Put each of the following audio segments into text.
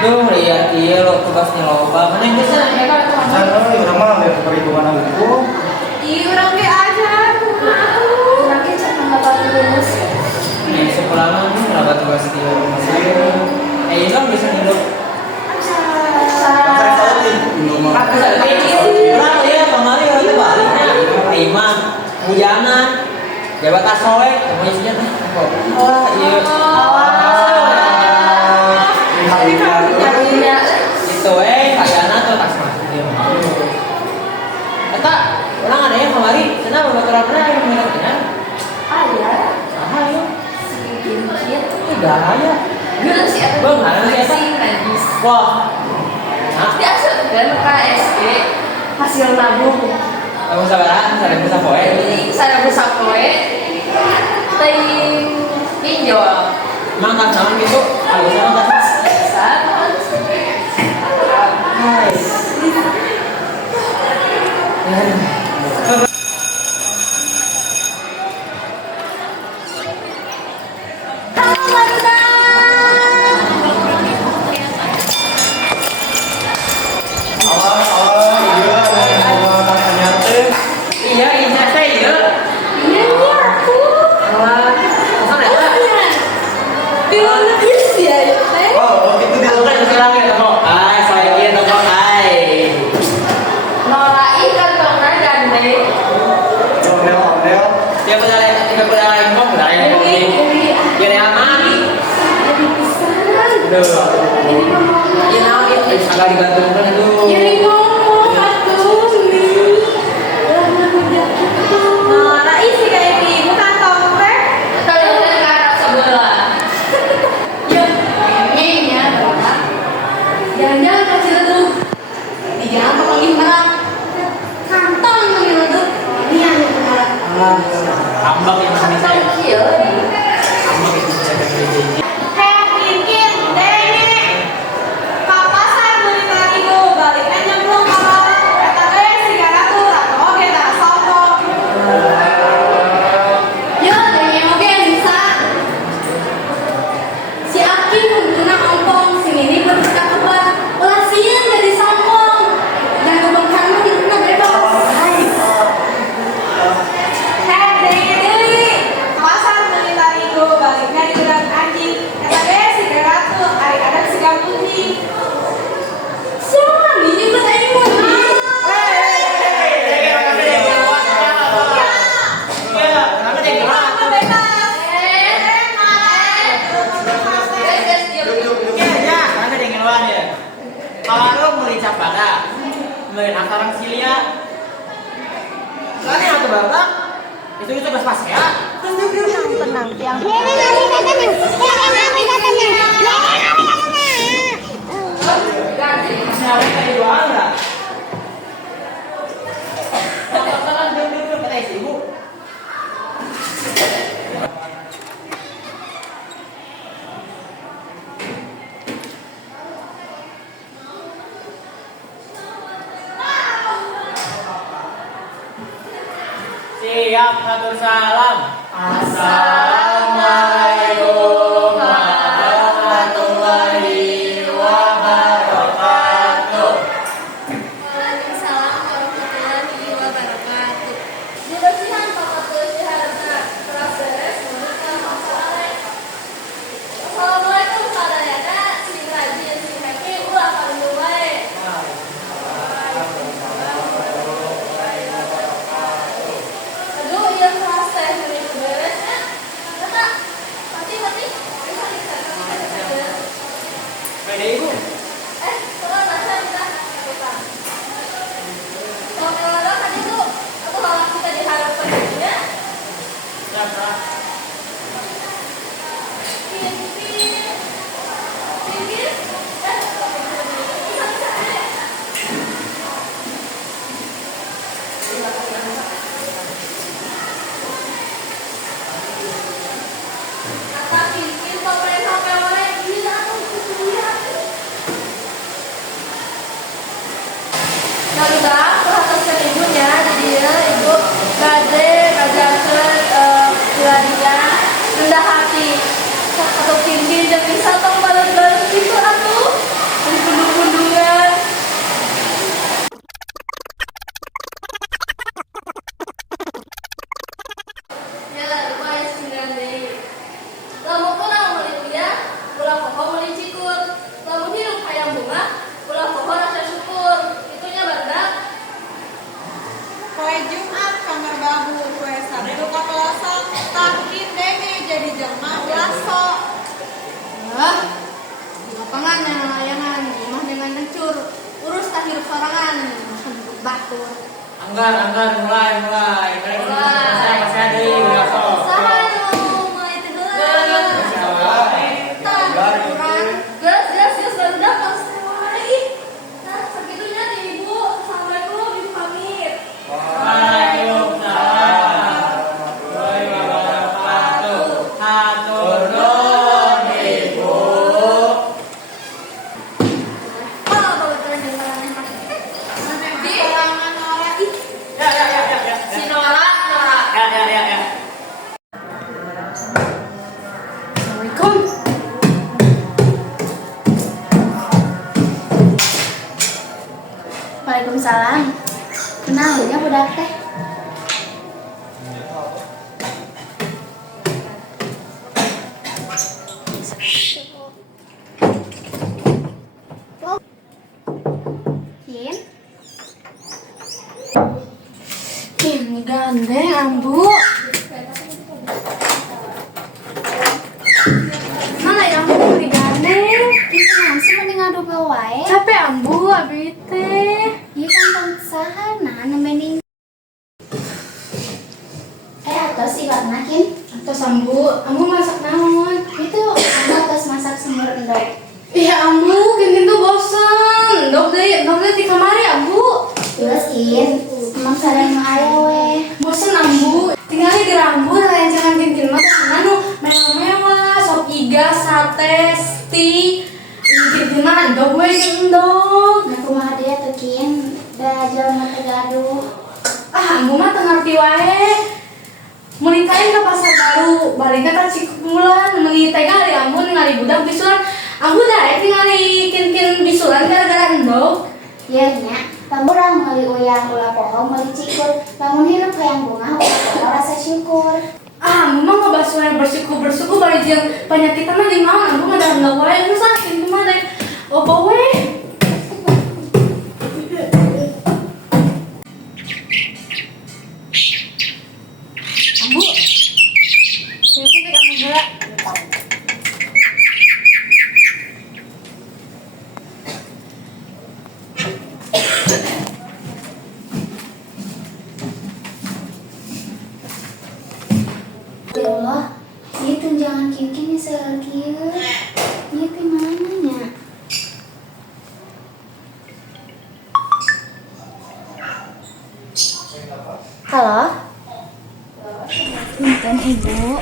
Duh, lihat iya lo tugasnya loba. Mana yang bisa ya kan? Sana orang mah lihat perhitungan aku. Iya orang ge aja. Orang ge cek dapat lulus. Nih sekolah nih berapa tugas di rumah saya? Iya kan bisa hidup. Saya tahu nih. Orang ya kemarin itu baliknya imam, hujanan, jabatan soleh, semuanya senjata. Oh iya. Itu kayana tuh tas masuk dia. Eta orang ada yang kemarin, kenapa bakalan pernah yang mengertinya? Aya. Aha ya. Sedikit. Udah ya. Geus sih eta. Bang, ada siapa? Najis. Wah. Nah, Biasa dan KSG hasil nabung. kamu sabaran, saya bisa poe. Ini saya bisa poe. Teuing pinjol. Makan sama gitu, aku sama tas. Nice. Iya, iya teh iya. Wah, kesana ya? Oh, itu dia. Aku kan sekarang ya toko. Saya kira toko. Ondel-ondel. Dia punya kok, udah yang kopi. Biar yang aman. Aduh. Iya, nah, ini agak digantungkan aduh. Jangan-jangan kasih leduh. Jangan pokoknya merah. Kantong yang leduh. Ini yang merah. Ambak yang bisa Kantong kieu. ambak itu bisa jadi. Heh, dikit deh. Papasan beli lagi go, baliknya nyemplung kalau eta teh sigara tuh atau oge tah sombong. Yo, teh oge bisa. Si Aki kuntuna ompong, sing ini belum cakapan. Ulah sieun jadi sombong. Jangan gebengkan lu dituna bebas. Heh, deui. Papasan beli lagi go, baliknya di gudang anjing. Eta teh sigara tuh ari ada siga putih. Siapa nih ikut aing mau Kalau lo mau dicapada, main akarang silia, soalnya atau bapak, itu pas ya. Tenang, tiang. Siapa yang jual nggak? Kalau dulu kata ibu. Siap, atur salam. Assalamualaikum warahmatullahi wabarakatuh. Waalaikumsalam warahmatullahi wabarakatuh. Kebersihan Bapak terus diharapkan kelas beres menurutkan masalah. Assalamualaikum sadayana, sing rajin sing happy ulah paling bae. Aduh, iya kelas teh ini beres ya. Kata, mati. Bisa bisa. Pede ibu. Kalau masa kita lakukan. Kalau melorot tadi tuh, aku kalau kita diharapkan ya. Siapa? Nah, perhatikan ibunya, jadi ya ibu gade, rendah hati atau tinggi dan bisa tong balas-balas gitu atuh. batur. Anggar, mulai. Saya masih ada udah kok. Saha nu mulai teh heula. Geus barudak langsung mulai. Nah, sakitunya nih Ibu. Assalamualaikum, Ibu pamit. Waalaikumsalam warahmatullahi wabarakatuh. Hatur nuhun Ibu. Oh, bawa turun di mana? Di kalangan orang ih. Ya. Si Nora. Ya. Assalamualaikum. Waalaikumsalam. Kenalnya budak teh. Kin? Ini gandeng ambu. Mana yang ambu digandeng? Itu langsung mending ngadu wae. Capek ambu abi teh. Ieu kantong saha nah nembening. Atos ibaratna kin. Terus ambu masak naon? Itu atos masak semur endog. Iya ambu, gini tuh bosan. Dok deh di kamari ambu. Terus kin, emang sareng nu aya we. Bosan ambu. Tinggal di rambut, jangan gini mah anu mewah-mewah, sop iga, sate, steak. Gini mah dok we endog. Nah kumaha dia teh kin, da jelema teh gaduh. Ambu mah teu ngarti wae. Menikahin ke pasar baru, baliknya kan Cikubulan, menikahin kali ambu ningali budak bisulan. Ambu dah tingali kin bisulan gara-gara endog. Ieu nya, lamun urang meuli uyang ulah poho meuli cikur, lamun hirup hayang bunga ulah poho rasa syukur. Ambu mah ngebahas wae bersyukur bari jeung penyakit mah jeung naon ambu mah dah endog wae nu sakit mah teh. Opo we? Ambu. Siapa sih kamu heula? Ya Allah, ieu tunjangan kin-kin seueur kieu. Ieu teh mana nya? Halo? Punten Ibu,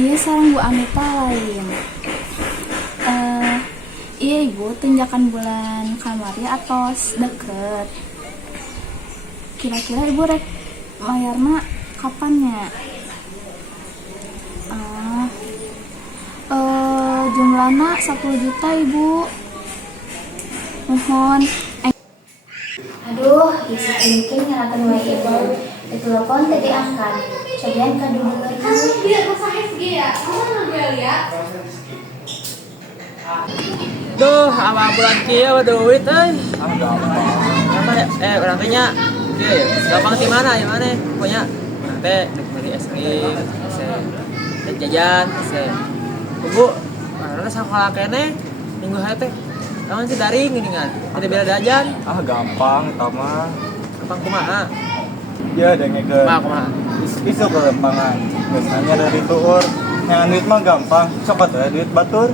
iya sareng Bu Amita lain. Iya Ibu, tunjakan bulan kamari atos deket. Kira-kira Ibu rek mayarna kapannya? Jumlahnya 10 juta Ibu. Mohon. Aduh, bisa mungkin ngarakeun wae ibu. Ditelepon teh diangkat. Cobian ka dulur Dia masa FG ya? Mana gue lihat? Duh, awal bulan kieu duit euy. Apa ya? Urang teh nya gampang ti mana? Pokoknya urang teh dek beli es krim, dek jajan, Bu, mana sakola keneh minggu hari teh. Naon sih daring geuningan? Ada beda jajan. Gampang tama. Gampang kumaha? Ya dengekeun. Kumaha? Isu kelempangan. Geus nanya dari tuur. Nyangan duit mah gampang. Sok atuh duit batur.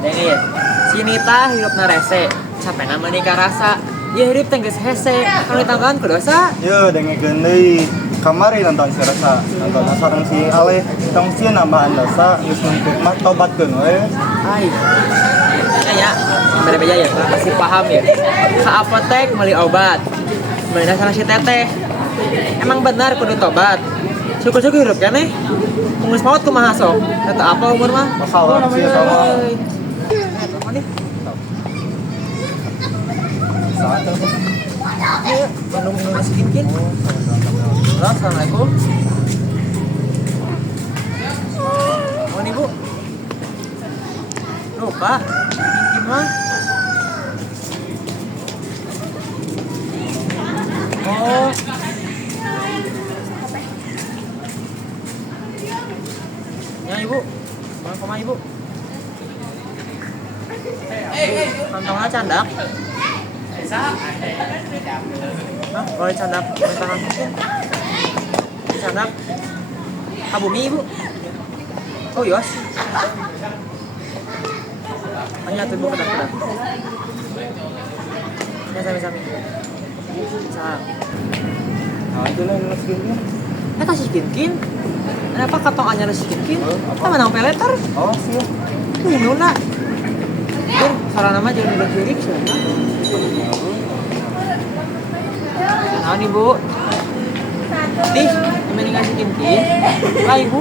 Dengir. Si Nita hidupna rese, capena menikah rasa. Ieu hidup teh geus hese, kali tambahan ku dosa. Yo dengekeun deui. Kamari nonton si Rasa. Nonton sareng si Ale. Tong si nambahan dosa geus nuntut mah tobatkeun we. Ai. Ya, beda-beda ya, kasih paham ya. Ke apotek beli obat. Beli sama si teteh. Emang benar kudu tobat. Syukur-syukur hidup kan nih. Pengurus maut kumaha sok. Eta apa umur mah? Masalah sih sama. Apa nih? Saat Ayo, Bandung Indonesia Kin. Assalamualaikum. Mohon Ibu. Lupa. Kin mah. Oh. Ya Ibu. Mana Ibu? Kantongnya candak. Hah? Oh, candak tangan mungkin. Candak. Kabumi ibu. Oh yos. Hanya tuh bu kedap. Ya sami-sami. Sang. Nah, itu lah yang skinnya. Si Kinkin. Kenapa katong anyar si Kinkin? Kita menang peleter. Oh, sih. Ini nuna. Salah nama jangan udah kirim sih. Nah nih bu. Nih, temen ngasih Kinkin. Lah ibu.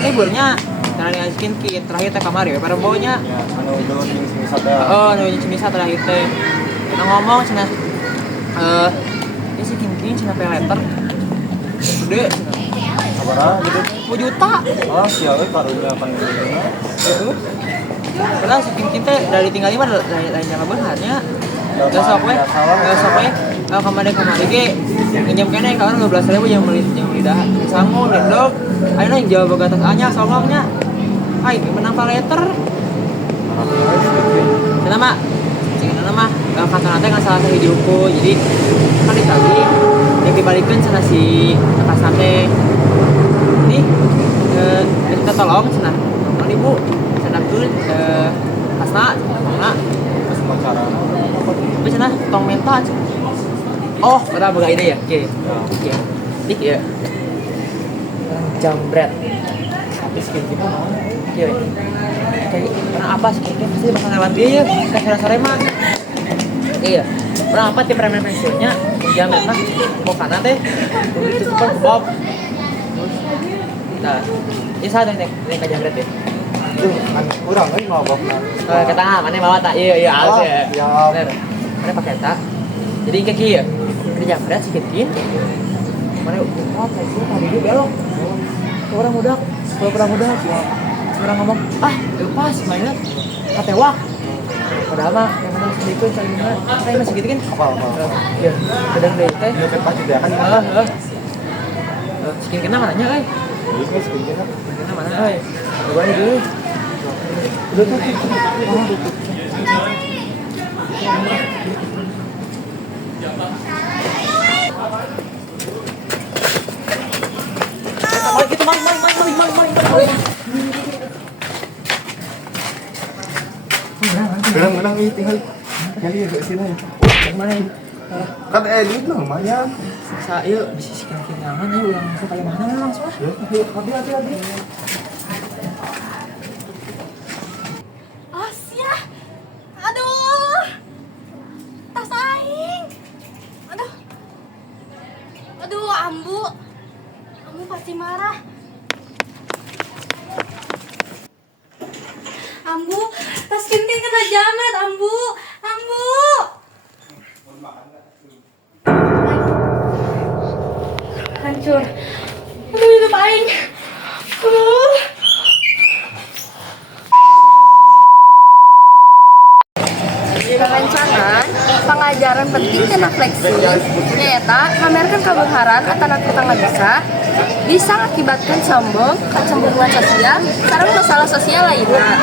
Liburnya. Karena ngasih Kinkin. Terakhir teh kamar ya. Pada bawanya. Ya, anu dulu yang semisal teh. Oh, namanya Cimisa terakhir teh. Kita ngomong cina. Ini si Kinkin cina peleter. Gede. Sabar gitu. 1 juta. Oh, siapa karunya akan gimana? Itu. Padahal si Kinkin teh dari tinggal 5 lain jangan benernya. Gak sok we. Kalau kemarin ge nginjem kene kawan 12.000 yang beli dah. Sangu lendok. Ayeuna yang jawab boga tas anya songongnya. Ai menang paleter. Kenapa? Cingna mah kantor teh ngan salah hidupku. Jadi kan ditagi yang dibalikeun cenah si atas teh. Ini kita tolong cenah. Tolong ibu cenah tuh asna tolongna Terus pacaran. tapi cenah tong menta. Oh, pada boga ide ya? Oke. Oke. Dik ya. Jambret. Tapi skin kita mau. Oke. Kayak pernah apa sih kayaknya pasti bakal lewat dia ya. Kayak sore-sore mah. Iya. Pernah apa tipe premen pensiunnya? Jambret mah. Mau kanan teh. Begitu tuh kan bob. Nah, ini saya nih ke jambret deh. Kurang euy mabok. Ke tengah mana bawa tak? Iya halus ya. Siap. Bener. Mana pakai tak? Jadi ke kiri ya. Ini jambret sedikit. Mana oh kayak sih tadi dia belok. Orang muda, orang ngomong, pas mainnya katewak. Padahal mah yang mana sedikit cari mana, saya masih gitu kan? Apa? Iya, sedang deh teh. Ini cepat juga kan. Skin kena mananya, Ini skin kita. Kena mana, Coba nih dulu. Udah tuh. Gitu, main. Menang nih tinggal kali ya ke sini. Yang mana ini? Kan edit lumayan. Saya bisa skin tangan ya ulang langsung kali mana langsung lah. Hati. Asia. Aduh. Tas aing. Aduh, Ambu. Kamu pasti marah. Ambu, tas Kintin kena jamet, Ambu. Hancur. Aduh, hidup aing. Rancangan pengajaran penting dan refleksi nyata ngamerkan kabeharan atau tangga bisa mengakibatkan sombong, kecemburuan sosial, sareng masalah sosial lainnya.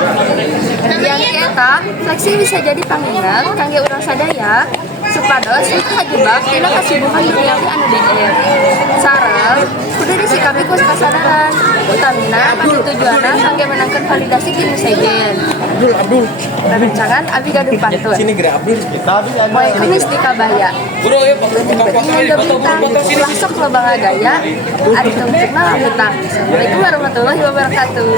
Yang nyata, fleksi bisa jadi pangingan kangge urang sadaya supados itu kajebak tina kasibukan duniawi anu DF. Sareng kudu disikapi ku kasadaran utamina anu tujuanna kangge menangkan validasi kieu segen. Abdul. Rancangan abi gaduh pantun. Sini gerak Abdul. Kita habis aja. Moe kumis di kabaya. Bro ya Pak. Dengan bintang, ulah sok loba gaya, ari tungtukna lamutang. Assalamualaikum warahmatullahi wabarakatuh.